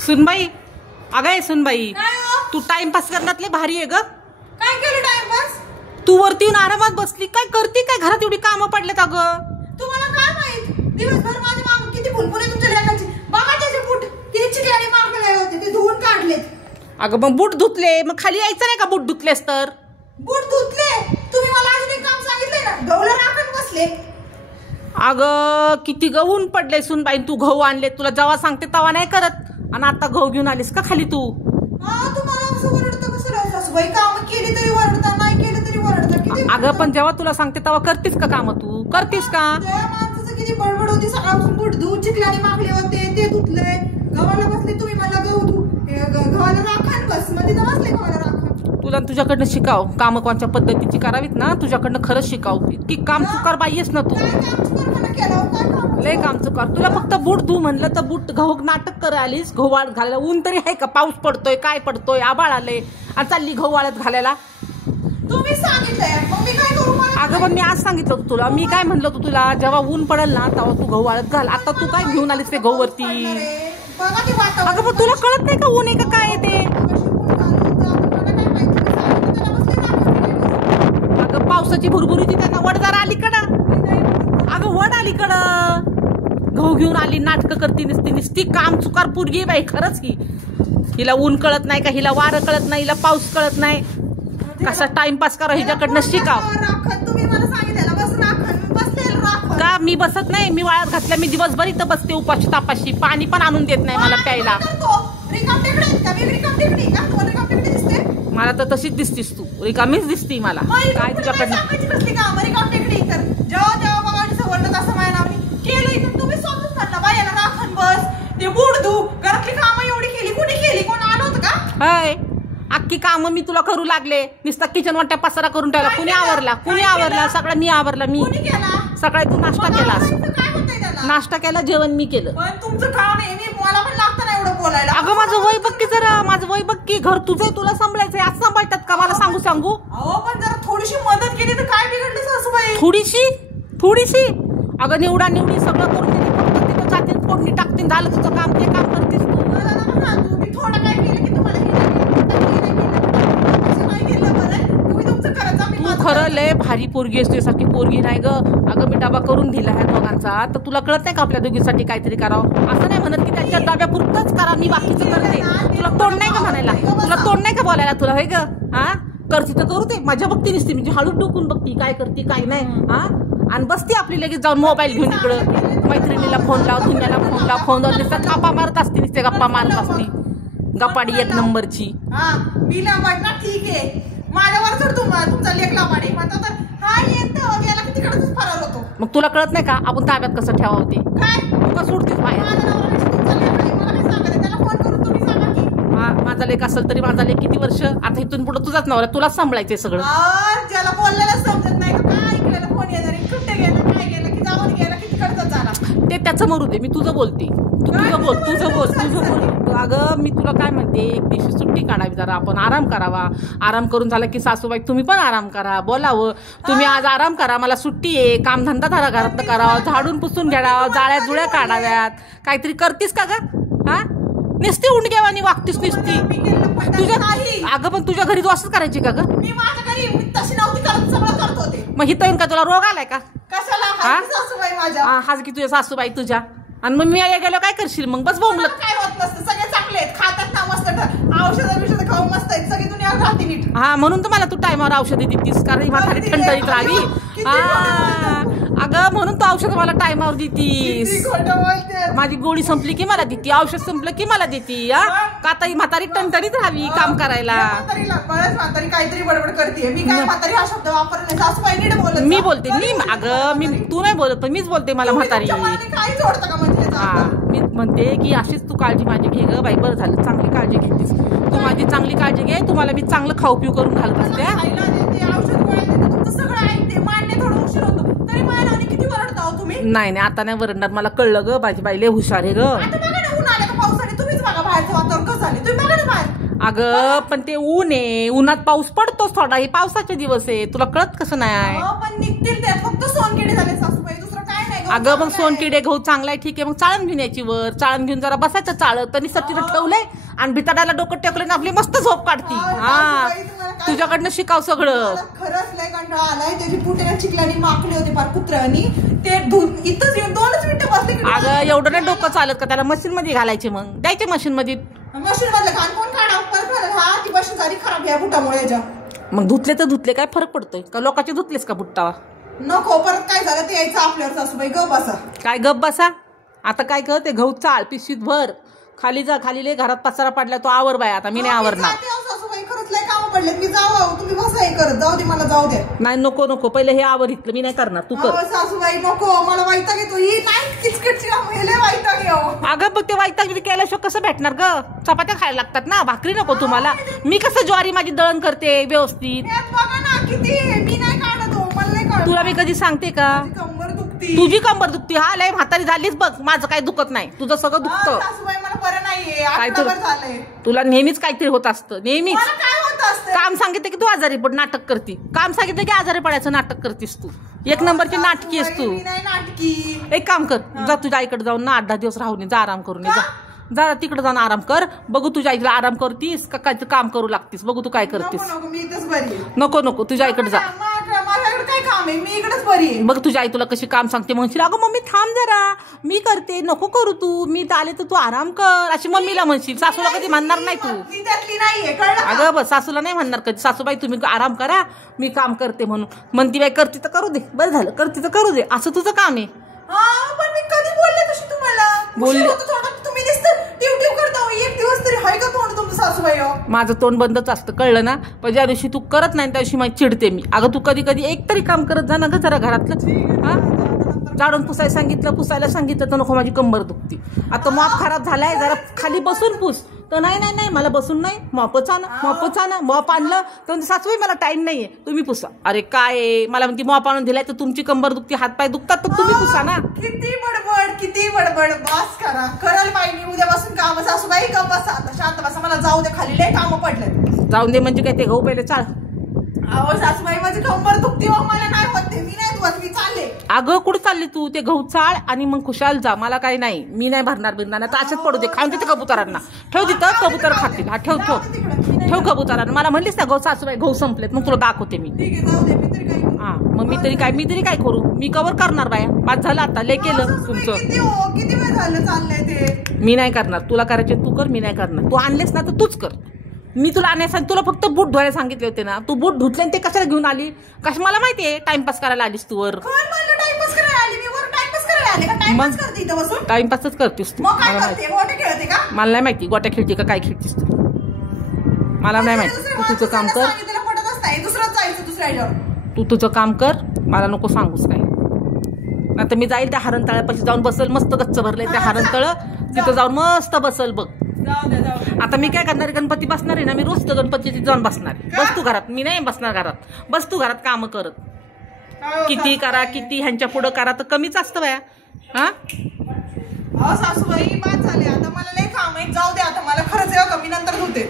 सुनबाई, अगं सुनबाई, तू टाइमपास करण्यातले भारी आहे ग. काय केलं टाइमपास? तू वरती येऊन आरामात बसली, काय करते काय? घरात एवढी कामं पडलेत अगं. तुम्हाला काय माहित, दिवसभर माझ्या मागे किती फुलफुल आहे तुमच्या लेकांची. बघा त्याचे बूट किती चिकलाने मागले होते, ते धुवून काढलेत. अगं मग बूट धुतले, मग खाली यायचं नाही का बूट धुतलेस तर? बूट धुतले, तुम्ही मला अजून एक काम सांगितलंय ना, गवला राखण बसले. अगं किती गहून पडले सुनबाई, तू गहू आणले, तुला जेव्हा सांगते तेव्हा नाही करत, आणि आता गहू घेऊन आलीस का खाली तू? तुम्हाला असं वरडतं कसं राहू सासूबाई? काम केली तरी वरडता, नाही केलं तरी वरडता. किती अगं पण जेव्हा तुला सांगते तेव्हा करतीस का काम? तू करतीस का? त्या माणसाचं किती बडबड होती, सकाळपासून बूट धुवून चिखलाने मागले होते, ते धुतलंय. गव्हाला बसले तुम्ही, मला गहू धु, गव्हाला राखण बस, मग तिथं बसले गव्हाला राखण. तुला तुझ्याकडनं शिकाव, काम कोणत्या पद्धतीची करावीत ना, तुझ्याकडनं खरंच शिकाव. इतकी काम चुकार बाईयेस ना तू, लय काम चुकार. तुला फक्त बूट धु म्हणलं तर बूट गहू नाटक कर आलीस. गहू वाळत घालायला ऊन तरी आहे का? पाऊस पडतोय, काय पडतोय, आबाळ आलंय आणि चालली गहू वाळत घालायला. तुम्ही सांगितलंय, मग मी काय करू? अगं पण मी आज सांगितलं होतं तुला, मी काय म्हणलं होतं तुला, जेव्हा ऊन पडेल ना तेव्हा तू गहू वाळत घाल. आता तू काय घेऊन आलीस ते गहू वरती? अगं पण तुला कळत नाही का ऊन आहे का काय आहे ते? अगं पावसाची भुरभुरीची त्यांना वडदार अलीकडं. अगं वड अलीकडं गहू घेऊन आली, नाटकं करते नुसती काम चुकार पोरगी आहे बाई खरंच. हिला ऊन कळत नाही का? हिला वारं कळत नाही, हिला पाऊस कळत नाही. कसा टाइमपास करा, हिच्याकडनं शिकाव. तुम्ही मला सांगितलं बस राखण, बसले राखण का? मी बसत नाही, मी वाळत घातल्या, मी दिवसभर इथं बसते उपाशी तापाशी, पाणी पण आणून देत नाही मला प्यायला. मला तर तशीच दिसतीस तू, रिकामीच दिसती मला. काय तुझ्याकडनं अख्खी कामं मी तुला करू लागले, नुसता किचन वाट्या पसारा करून ठेवला. कुणी आवरला? सगळं मी आवरला. मी सकाळी तू नाश्ता केलास, नाश्ता केला, जेवण मी केलं. तुमचं काम आहे, मला पण लागतं ना एवढं बोलायला. अगं माझं वय बघ जरा, माझं वय बघ की, घर तुझं तुला सांभाळायचंय. आज सांभाळतात का मला? सांगू अहो पण जरा थोडीशी मदत केली तर काय बिघडलं सासूबाई? थोडीशी अगं निवडी सगळं करून दिली, फक्त तिथं जातीन फोडणी टाकतील, झालं तुझं काम. ते काम करतेस तू. मी थोडं काय केलं की तुम्हाला तू खरं लय भारी पोरगी असते, सारखी पोरगी नाही ग. अगं मी डबा करून दिला ह्या दोघांचा, तर तुला कळत नाही का आपल्या दोघींसाठी काहीतरी करावं? असं नाही म्हणत की त्यांच्या डब्यापुरतच करा, मी बाकीचं करते. तुला तोंड नाही का म्हणायला? तुला तोंड नाही का बोलायला? तुला होय ग? हा करती तर करू दे, माझ्या बघती नसते म्हणजे हळू डोकून बघती काय करते काय नाही. हा आणि बसती आपली लगेच जाऊन मोबाईल घेऊन इकडं, मैत्रिणीला फोन लाव, दुनियाला फोन लाव, फोन लावून नुसतं गप्पा मारत असते, नुसते गप्पा मारत असती, गप्पाडी एक नंबरची. मी ना ठीक आहे, माझ्यावर जर तुमचा लेख लावाडे म्हणतो तर हा येतो गेला की तिकडच फरार होतो. मग तुला कळत नाही का आपण ताब्यात कसं ठेवावं होते? काय तू का सोडतेस बाहेर? माझा लेख असेल तरी माझा लेख किती वर्ष आता इथून पुढे तुझाच नवरा, तुलाच सांभाळायचंय सगळं. ज्याला बोललेलं समजत नाही का काय ऐकलेलं, फोन येणार, कुठे गेलं, काय गेलं, की जाऊन गेला, किती कडचं झाला, ते त्याचं मरू दे. मी तुझं बोलते, तुझं बोल. अगं मी तुला काय म्हणते, एक दिवशी सुट्टी काढावी, जरा आपण आराम करावा. आराम करून झाला की सासूबाई तुम्ही पण आराम करा, बोलावं. तुम्ही आज आराम करा, मला सुट्टी आहे, कामधंदा धरा घरात करावा, झाडून पुसून घ्यावा, जाळ्या जुळ्या काढाव्यात, काहीतरी करतीस का ग? हा नुसती उंडग्यावानी वागतीस नुसती. तुझ्या अगं पण तुझ्या घरी तू असंच करायची का ग? मी माझ्या घरी तशी नव्हती करत, सगळं करत होते. मग हिथं येऊन का तुला रोग आलाय का? कशाला? सासूबाई माझ्या हाच की तुझ्या सासूबाई तुझ्या. आणि मग मी गेलो काय करशील मग? बस बोंबलत. काय होत नसतं, सगळे चांगले आहेत, खातात ना मस्त, औषध खाऊ मस्त आहेत, सगळी दुनिया राहते नीट. हा म्हणून तर मला तू टायमावर औषधी देतीस, कारण म्हातारी थंडीत राहावी. अगं म्हणून तू औषध मला टायमावर देतीस. माझी गोळी संपली की मला देती, औषध संपलं की मला देती. का ताई म्हातारी टणटणीत राहावी काम करायला. म्हातारी काहीतरी बडबड करते. मी काय म्हातारी हा शब्द वापरत नाही, मी बोलते. अगं मी तू नाही बोलत पण मीच बोलते मला म्हातारी. काय जोडतं का म्हणजे? मी म्हणते की अशीच तू काळजी माझी घे ग बाई. बरं झालं, चांगली काळजी घेतीस तू, माझी चांगली काळजी घे. तुम्हाला मी चांगलं खाऊ पिऊ करून घालत असते. नाही आता नाही वरडणार, मला कळलं ग. माझी बाई लय हुशार आहे ग. अगं पण ते ऊन आहे, उन्हात पाऊस पडतोच थोडा, हे पावसाचे दिवस आहे, तुला कळत कसं नाही? पण निघतील ते, फक्त सोनकिडे झाले सासूबाई, दुसरं काय नाही. अगं मग सोनकिडे गहू चांगला आहे ठीक आहे, मग चाळण घेऊन यायची वर, चाळण घेऊन जरा बसायचं चाळत तरी सतीनं ठेवलंय आणि भिताडाला डोकं टेकलं ना आपली मस्त झोप काढती. हा तुझ्याकडनं शिकाव सगळं. खरंच लय कंटाळा आलाय. त्याची पुटेला चिखलानी माखले होते पार कुत्र्यानी, ते इथंच येऊन 2च मिनिटं बसले. अगं एवढं नाही डोकं चालत का, त्याला मशीन मध्ये घालायचे, मग द्यायचे मशीन मध्ये. मशीन मधलं घाण कोण काढा परत. हा ती मशीन सारी खराब या बुटामुळे. मग धुतले तर धुतले, काय फरक पडतोय का? लोकांचे धुतलेस का बुट्टा? नको परत काय झालं ते यायचं आपल्यावर. सासूबाई गप बसा. काय गप बसा? आता काय कर, ते गहू चाळ पिशवीत भर, खाली जा. खाली लय घरात पसारा पडला तो आवर बाय. आता मी नाही आवरणार. सासूबाई खरंच लय काम पडलेत. मी जाऊ, तुम्ही बसा हे करत. जाऊ दे मला जाऊ द्या. नाही नको नको, पहिले हे आवर इथलं, मी नाही करणार, तू कर. सासूबाई नको, मला वैताग येतो. ही नाही किचकिटची काम लय वैताग येतो. अगं बघ ते वैताग केल्याशिवाय कसं भेटणार ग? चपात्या खायला लागतात ना, भाकरी नको तुम्हाला? मी कसं ज्वारी माझी दळण करते व्यवस्थित. बघा ना किती, मी नाही काढत हो, मला नाही काढत. तुला मी कधी सांगते का? कंबर दुखती. तुझी कंबर दुखती. हा लय म्हातारी झालीच बघ, माझं काही दुखत नाही, तुझं सगळं दुखतं. सासूबाई मला बरं नाहीये, काय झालंय. तुला नेहमीच काहीतरी होत असतं, नेहमीच. काय होत असतं? काम सांगितलं की तू आजारी पड नाटक करती, काम सांगितलं की आजारी पडायचं नाटक करतीस तू. एक नंबरची नाटकी आहेस तू. नाटकी. एक काम कर, जा तुझ्या आईकडे जाऊन ना 8-10 दिवस राहून जा, आराम करून जा. जा तिकडे जाऊन आराम कर. बघू तुझ्या आईला आराम करतीस का काय काम करू लागतीस, बघू तू काय करतीस. नको नको, तुझ्या आईकडे जा. माझ्याकडे काय काम आहे, मी इकडेच बरी आहे. बघ तुझ्या आई तुला कशी काम सांगते, म्हणशील अगं मम्मी थांब जरा, मी करते, नको करू तू, मी आले तर तू आराम कर, अशी मम्मीला म्हणशील. सासूला कधी म्हणणार नाही तू. अगं बस सासूला नाही म्हणणार कधी, सासूबाई तुम्ही आराम करा, मी काम करते म्हणून. म्हणती बाई करते तर करू दे, बरं झालं, करते तर करू दे, असं तुझं काम आहे. पण मी कधी बोलले तशी तुम्हाला? बोलले. तुम्ही टिव करता. एक दिवस तरी हाय का तोंड तुमचं सासूबाई? माझं तोंड बंदच असतं, कळलं ना? पण ज्या दिवशी तू करत नाही त्या दिवशी माझी चिडते मी. अगं तू कधी कधी एक तरी काम करत जा ना ग जरा घरातलं. हा झाडून पुसायला सांगितलं, पुसायला सांगितलं तर नको, माझी कंबर दुखती. आता मॉप खराब झालाय, जरा खाली बसून पुस. तर नाही नाही नाही मला बसून नाही, मॉपच आणा. मॉप आणलं तर सासूबाई मला टाइम नाहीये, तुम्ही पुसा. अरे काय मला म्हणती मॉप आणून दिलाय तर तुमची कंबर दुखती, हातपाय दुखतात तर तुम्ही पुसा ना. किती बडबड बस करा. करायला पाहिजे उद्यापासून काम. सासूबाई गप बसा, आता शांत बसा, मला जाऊ दे, खाली लय काम पडले. जाऊन दे म्हणजे काय, ते गहू पहिले चाल. अहो सासूबाई माझी कंबर दुखती हो, मला नाही होते, मी नाही धुवत, मी चालले. अगं कुठं चालली तू? ते गहू चाळ आणि मग खुशाल जा, मला काही नाही, मी नाही भरणार बिरणार. तर असेच पडू दे, खाऊन तिथे कबुतरांना ठेव, तिथं कबुतर खातील. हा ठेव कबुतरांना. मला म्हणलीस ना गहू सासूबाई गहू संपलेत, मग तुला दाखवते मी. हा मग मी तरी काय करू, मी कवर करणार बाया. बाद झालं आता, लय केलं तुमचं. किती वेळ झालं चाललंय ते. मी नाही करणार, तुला करायचे तू कर, मी नाही करणार. तू आणलेस ना तर तूच कर. मी तुला आणायला तुला फक्त बूट धुवायला सांगितले होते ना, तू बूट धुतले ते कशाला घेऊन आली? मला माहितीये टाइमपास करायला आलीस तू वर. टाइमपासच करतीस तू. मला नाही माहिती गोट्या खेळते का काय खेळतीस तू, मला नाही माहिती. तू तुझं काम कर, तू तुझं काम कर, मला नको सांगूस काय. आता मी जाईल त्या हरणतळ्यापाशी जाऊन बसल, मस्त गच्च भरलंय त्या हरणतळ, तिथं जाऊन मस्त बसल बघ. आता मी काय करणार, गणपती बसणार आहे ना, मी रोज गणपतीची जाऊन बसणार. बस तू घरात, मी नाही बसणार घरात. बस तू घरात काम करत, किती करा किती ह्यांच्या पुढं करा तर कमीच असतं बाया. हा सासूबाई बाद झाले, आता मला लय काम आहे, जाऊ दे आता, मला खरंच येऊ का, मी नंतर होते.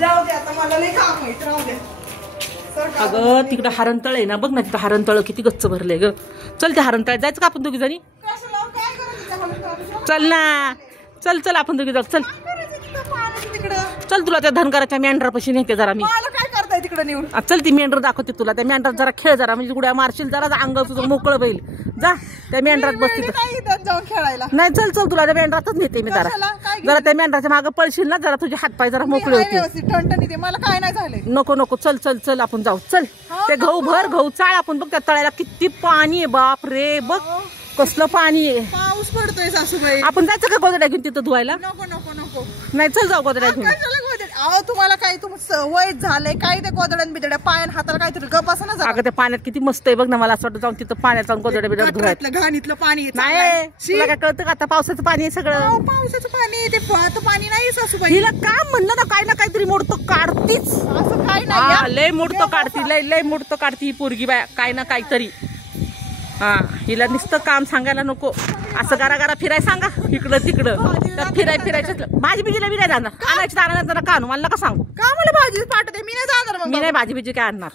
जाऊ दे आता, मला लय काम आहे, राहू दे. अगं तिकडं हरणतळ आहे ना, बघ ना तिथं हरणतळ किती गच्च भरले ग. चल त्या हरणतळ्यात जायचं का आपण दोघी जणी? चल ना, चल चल आपण दोघी जाऊ. चल चल, तुला त्या धनगराच्या मेंढरापाशी नेते जरा मी. काय करताय तिकडे नेऊन? चल ती मेंढर दाखवते तुला. त्या मेंढरात जरा खेळ, जरा म्हणजे गुड्या मारशील, जरा अंग तुझं मोकळं होईल. जा त्या मेंढरात बसती जाऊन खेळायला. नाही चल चल, तुला त्या मेंढरातच नेते मी. जरा त्या मेंढराच्या मागे पळशील ना, जरा तुझे हातपाय जरा मोकळे होते. मला काय नाही झाले. नको नको, चल चल चल आपण जाऊ. चल ते गहू भर, गहू चाळ. आपण बघ त्या तळ्याला किती पाणी आहे, बाप रे, बघ कसलं पाणी आहे. पाऊस पडतोय सासूबाई. आपण जायचं का गोदड्या घेऊन तिथं धुवायला? नको नको नको, नाही चल जाऊ गोदड्या घेऊन. अहो तुम्हाला काय, तुमचं वय झालंय काय, ते गोदड्या बिदड्या पायान हाताला काहीतरी गप असं ना. अगं त्या पाण्यात किती मस्त आहे बघ ना, मला असं वाटतं जाऊन तिथं पाण्यात जाऊन गोदड्या बिदड्या धुवायचं. घाणीतलं पाणी नाही, तुला काय कळतं का आता पावसाचं पाणी आहे सगळं. पावसाचं पाणी, ते पाणी नाही सासूबाई. हिला काम म्हणलं ना, काय ना काहीतरी मोडतं काढतीच. असं काय नाही, लय मोडतं काढती, लय लय मोडतं काढती ही पोरगी बाय, काय ना काहीतरी. हा हिला नुसतं काम सांगायला नको, असं गारा फिराय सांगा इकडं तिकडं. फिरायचं भाजी बिजीला बी नाही जाणार, आणायची दाराला जरा का आणू, मला का सांगू का? मला भाजी पाठवते, मी नाही जाणार. मी नाही भाजी बिजी काय आणणार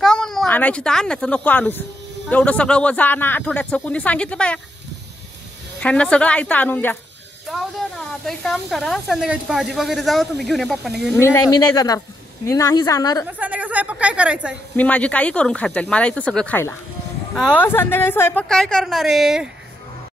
का म्हणून? आणायची तर आण, तर नको आणूस. एवढं सगळं वजा आणा आठवड्याचं, कुणी सांगितलं बाया? ह्यांना सगळं आयतं आणून द्या. जाऊ द्या ना. आता एक काम करा, संध्याकाळची भाजी वगैरे जावं तुम्ही घेऊन या पप्पाने घेऊन. मी नाही जाणार. मी नाही जाणार. संध्याकाळी स्वयंपाक काय करायचा आहे? मी माझी काही करून खात जाईल. मला इथं सगळं खायला. अहो संध्याकाळी स्वयंपाक काय करणार आहे?